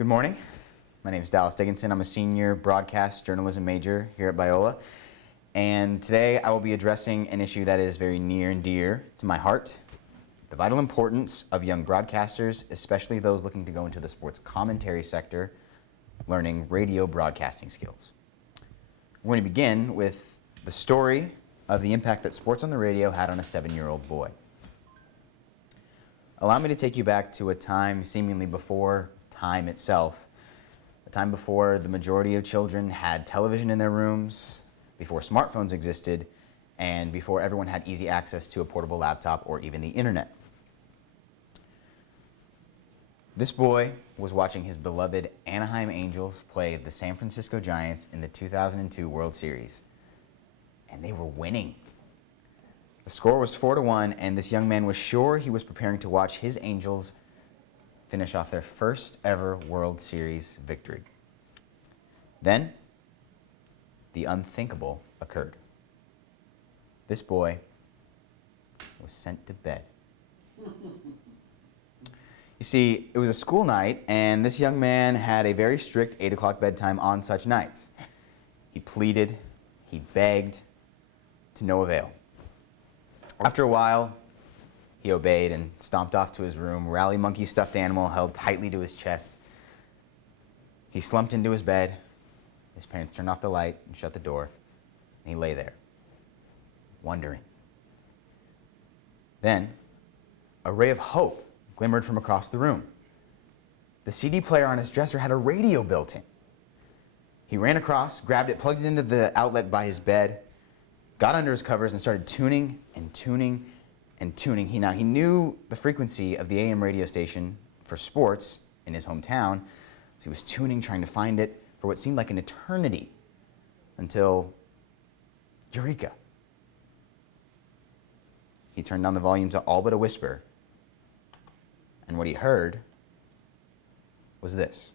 Good morning. My name is Dickinson. I'm a senior broadcast journalism major here at Biola. And today I will be addressing an issue that is very near and dear to my heart, the vital importance of young broadcasters, especially those looking to go into the sports commentary sector, learning radio broadcasting skills. We're going to begin with the story of the impact that sports on the radio had on a 7-year-old boy. Allow me to take you back to a time seemingly before time itself, a time before the majority of children had television in their rooms, before smartphones existed, and before everyone had easy access to a portable laptop or even the internet. This boy was watching his beloved Anaheim Angels play the San Francisco Giants in the 2002 World Series, and they were winning. The score was 4-1, and this young man was sure he was preparing to watch his Angels finish off their first ever World Series victory. Then, the unthinkable occurred. This boy was sent to bed. You see, it was a school night, and this young man had a very strict 8 o'clock bedtime on such nights. He pleaded, he begged, to no avail. After a while, he obeyed and stomped off to his room, rally monkey stuffed animal held tightly to his chest. He slumped into his bed. His parents turned off the light and shut the door, and he lay there, wondering. Then, a ray of hope glimmered from across the room. The CD player on his dresser had a radio built in. He ran across, grabbed it, plugged it into the outlet by his bed, got under his covers, and started tuning and tuning and tuning. He knew the frequency of the AM radio station for sports in his hometown, so he was tuning, trying to find it for what seemed like an eternity, until, eureka. He turned down the volume to all but a whisper, and what he heard was this.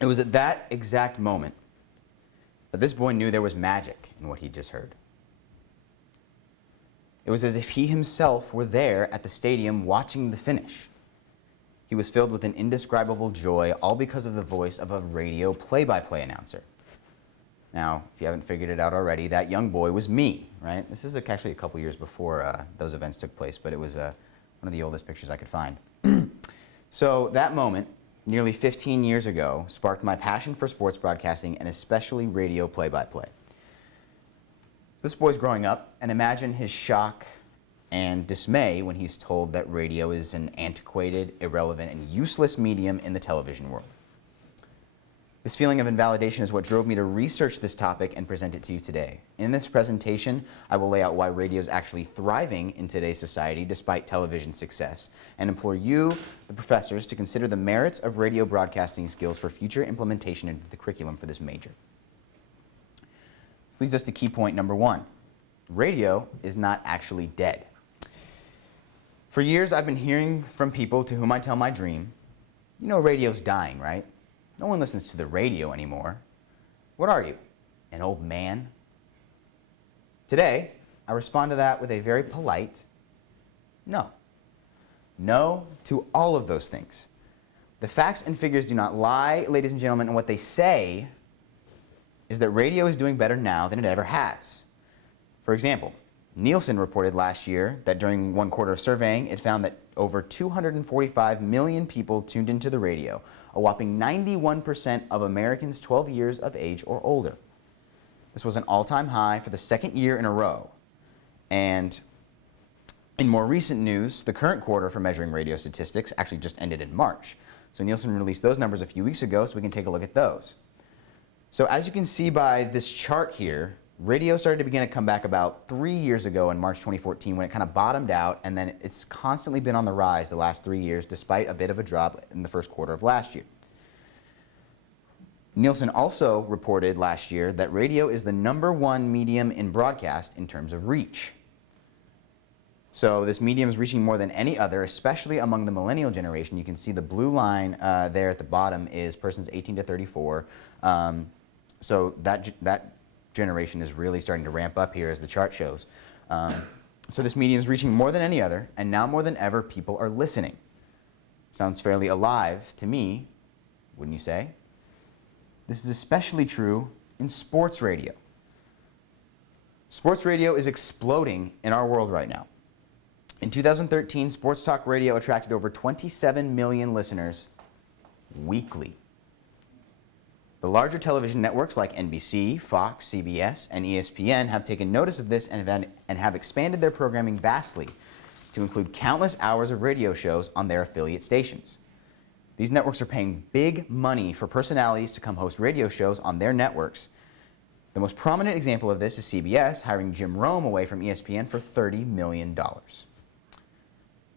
It was at that exact moment that this boy knew there was magic in what he just heard. It was as if he himself were there at the stadium watching the finish. He was filled with an indescribable joy, all because of the voice of a radio play-by-play announcer. Now, if you haven't figured it out already, that young boy was me, right? This is actually a couple years before those events took place, but it was one of the oldest pictures I could find. So that moment, nearly 15 years ago, sparked my passion for sports broadcasting and especially radio play-by-play. This boy's growing up, and imagine his shock and dismay when he's told that radio is an antiquated, irrelevant, and useless medium in the television world. This feeling of invalidation is what drove me to research this topic and present it to you today. In this presentation, I will lay out why radio is actually thriving in today's society despite television success, and implore you, the professors, to consider the merits of radio broadcasting skills for future implementation into the curriculum for this major. This leads us to key point number 1. Radio is not actually dead. For years, I've been hearing from people to whom I tell my dream, you know radio's dying, right? No one listens to the radio anymore. What are you, an old man? Today, I respond to that with a very polite no. No to all of those things. The facts and figures do not lie, ladies and gentlemen, and what they say is that radio is doing better now than it ever has. For example, Nielsen reported last year that during one quarter of surveying, it found that over 245 million people tuned into the radio, a whopping 91% of Americans 12 years of age or older. This was an all-time high for the second year in a row. And in more recent news, the current quarter for measuring radio statistics actually just ended in March. So Nielsen released those numbers a few weeks ago, so we can take a look at those. So as you can see by this chart here, radio started to begin to come back about 3 years ago in March 2014 when it kind of bottomed out, and then it's constantly been on the rise the last 3 years despite a bit of a drop in the first quarter of last year. Nielsen also reported last year that radio is the #1 medium in broadcast in terms of reach. So this medium is reaching more than any other, especially among the millennial generation. You can see the blue line there at the bottom is persons 18 to 34. So that generation is really starting to ramp up here as the chart shows. So this medium is reaching more than any other, and now more than ever, people are listening. Sounds fairly alive to me, wouldn't you say? This is especially true in sports radio. Sports radio is exploding in our world right now. In 2013, sports talk radio attracted over 27 million listeners weekly. The larger television networks like NBC, Fox, CBS, and ESPN have taken notice of this and have expanded their programming vastly to include countless hours of radio shows on their affiliate stations. These networks are paying big money for personalities to come host radio shows on their networks. The most prominent example of this is CBS hiring Jim Rome away from ESPN for $30 million.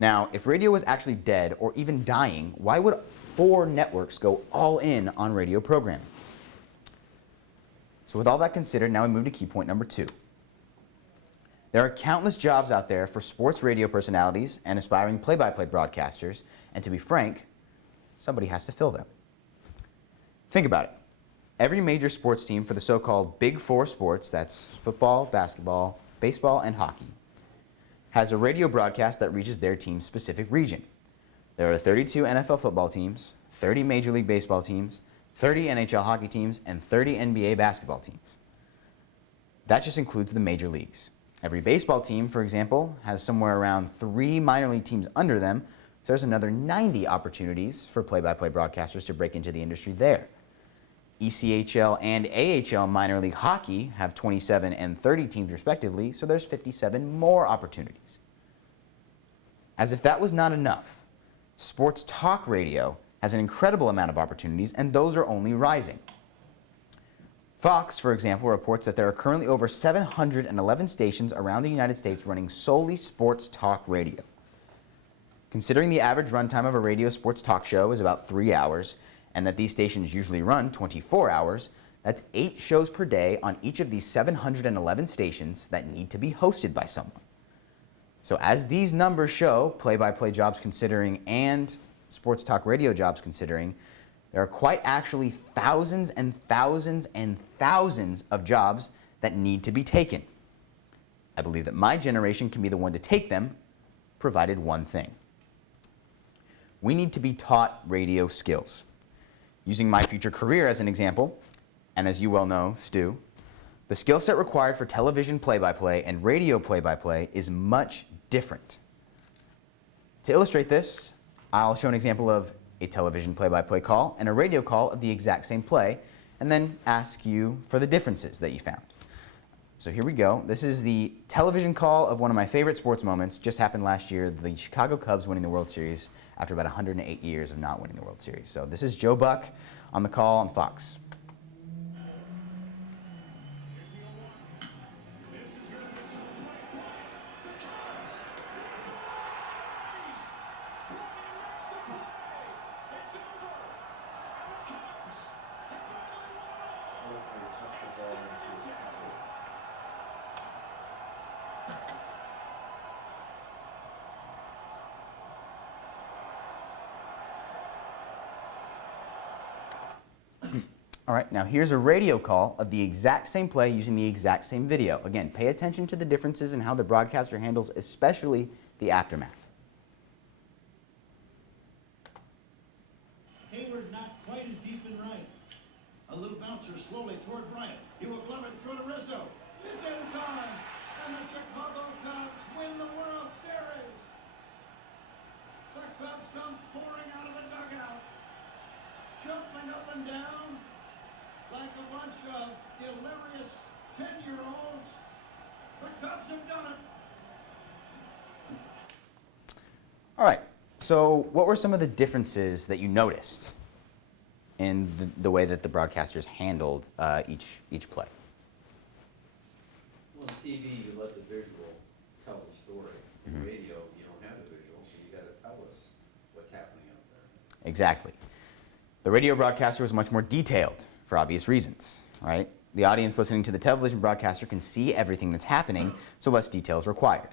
Now, if radio was actually dead or even dying, why would 4 networks go all in on radio programming? So with all that considered, now we move to key point number 2. There are countless jobs out there for sports radio personalities and aspiring play-by-play broadcasters, and to be frank, somebody has to fill them. Think about it. Every major sports team for the so-called Big Four sports, that's football, basketball, baseball, and hockey, has a radio broadcast that reaches their team's specific region. There are 32 NFL football teams, 30 Major League Baseball teams, 30 NHL hockey teams, and 30 NBA basketball teams. That just includes the major leagues. Every baseball team, for example, has somewhere around 3 minor league teams under them, so there's another 90 opportunities for play-by-play broadcasters to break into the industry there. ECHL and AHL minor league hockey have 27 and 30 teams respectively, so there's 57 more opportunities. As if that was not enough, sports talk radio has an incredible amount of opportunities, and those are only rising. Fox, for example, reports that there are currently over 711 stations around the United States running solely sports talk radio. Considering the average runtime of a radio sports talk show is about 3 hours, and that these stations usually run 24 hours, that's 8 shows per day on each of these 711 stations that need to be hosted by someone. So as these numbers show, play-by-play jobs considering and sports talk radio jobs considering, there are quite actually thousands and thousands and thousands of jobs that need to be taken. I believe that my generation can be the one to take them, provided one thing. We need to be taught radio skills. Using my future career as an example, and as you well know, Stu, the skill set required for television play-by-play and radio play-by-play is much different. To illustrate this, I'll show an example of a television play-by-play call and a radio call of the exact same play, and then ask you for the differences that you found. So here we go. This is the television call of one of my favorite sports moments. Just happened last year, the Chicago Cubs winning the World Series after about 108 years of not winning the World Series. So this is Joe Buck on the call on Fox. All right, now here's a radio call of the exact same play using the exact same video. Again, pay attention to the differences in how the broadcaster handles especially the aftermath. Hayward not quite as deep in right. A little bouncer slowly toward Bryant. He will glove it through to Rizzo. It's in time, and the Chicago Cubs win the World Series. 10-year-olds. The Cubs have done it. All right, so what were some of the differences that you noticed in the way that the broadcasters handled each play? Well, on TV, you let the visual tell the story. In radio, you don't have the visual, so you got to tell us what's happening out there. Exactly. The radio broadcaster was much more detailed for obvious reasons, right? The audience listening to the television broadcaster can see everything that's happening, so less detail is required.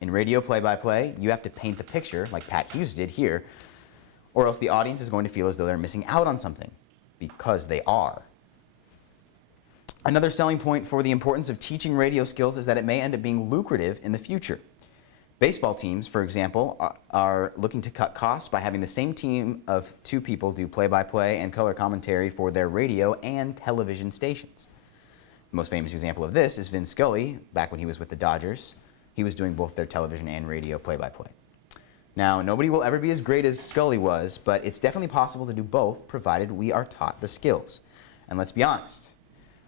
In radio play-by-play, you have to paint the picture, like Pat Hughes did here, or else the audience is going to feel as though they're missing out on something, because they are. Another selling point for the importance of teaching radio skills is that it may end up being lucrative in the future. Baseball teams, for example, are looking to cut costs by having the same team of 2 people do play-by-play and color commentary for their radio and television stations. The most famous example of this is Vin Scully, back when he was with the Dodgers. He was doing both their television and radio play-by-play. Now, nobody will ever be as great as Scully was, but it's definitely possible to do both, provided we are taught the skills. And let's be honest,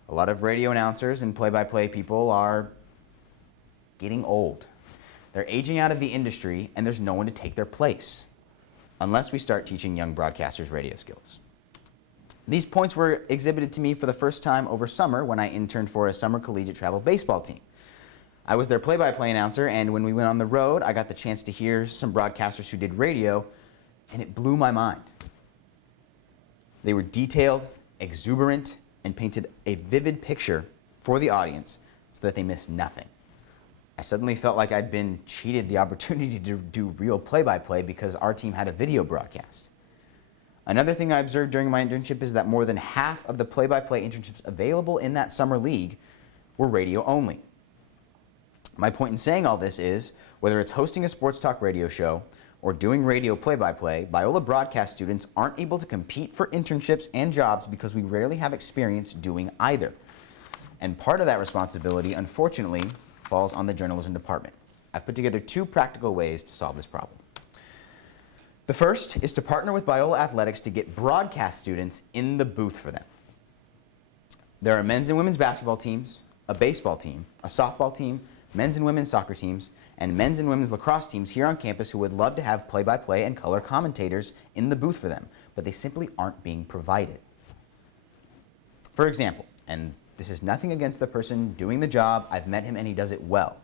a lot of radio announcers and play-by-play people are getting old. They're aging out of the industry, and there's no one to take their place, unless we start teaching young broadcasters radio skills. These points were exhibited to me for the first time over summer when I interned for a summer collegiate travel baseball team. I was their play-by-play announcer, and when we went on the road, I got the chance to hear some broadcasters who did radio, and it blew my mind. They were detailed, exuberant, and painted a vivid picture for the audience so that they missed nothing. I suddenly felt like I'd been cheated the opportunity to do real play-by-play because our team had a video broadcast. Another thing I observed during my internship is that more than half of the play-by-play internships available in that summer league were radio only. My point in saying all this is, whether it's hosting a sports talk radio show or doing radio play-by-play, Biola broadcast students aren't able to compete for internships and jobs because we rarely have experience doing either. And part of that responsibility, unfortunately, falls on the journalism department. I've put together 2 practical ways to solve this problem. The first is to partner with Biola Athletics to get broadcast students in the booth for them. There are men's and women's basketball teams, a baseball team, a softball team, men's and women's soccer teams, and men's and women's lacrosse teams here on campus who would love to have play-by-play and color commentators in the booth for them, but they simply aren't being provided. For example, and this is nothing against the person doing the job, I've met him and he does it well,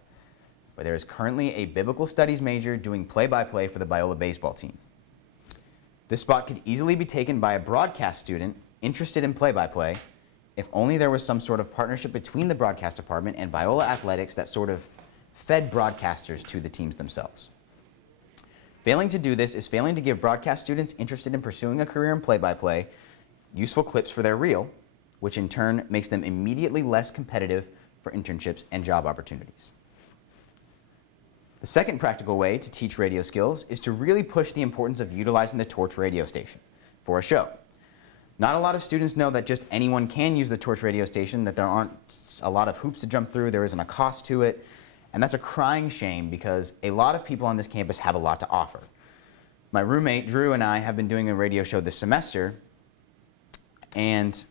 but there is currently a biblical studies major doing play-by-play for the Biola baseball team. This spot could easily be taken by a broadcast student interested in play-by-play if only there was some sort of partnership between the broadcast department and Biola Athletics that sort of fed broadcasters to the teams themselves. Failing to do this is failing to give broadcast students interested in pursuing a career in play-by-play useful clips for their reel, which in turn makes them immediately less competitive for internships and job opportunities. The second practical way to teach radio skills is to really push the importance of utilizing the Torch radio station for a show. Not a lot of students know that just anyone can use the Torch radio station, that there aren't a lot of hoops to jump through, there isn't a cost to it, and that's a crying shame because a lot of people on this campus have a lot to offer. My roommate, Drew, and I have been doing a radio show this semester, and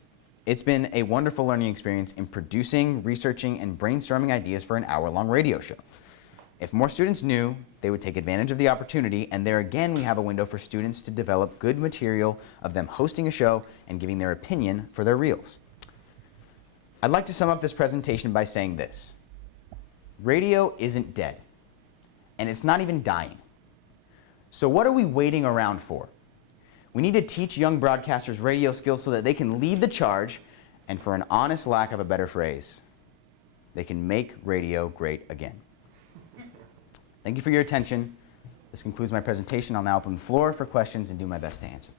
it's been a wonderful learning experience in producing, researching, and brainstorming ideas for an hour-long radio show. If more students knew, they would take advantage of the opportunity, and there again we have a window for students to develop good material of them hosting a show and giving their opinion for their reels. I'd like to sum up this presentation by saying this. Radio isn't dead, and it's not even dying. So what are we waiting around for? We need to teach young broadcasters radio skills so that they can lead the charge, and for an honest lack of a better phrase, they can make radio great again. Thank you for your attention. This concludes my presentation. I'll now open the floor for questions and do my best to answer.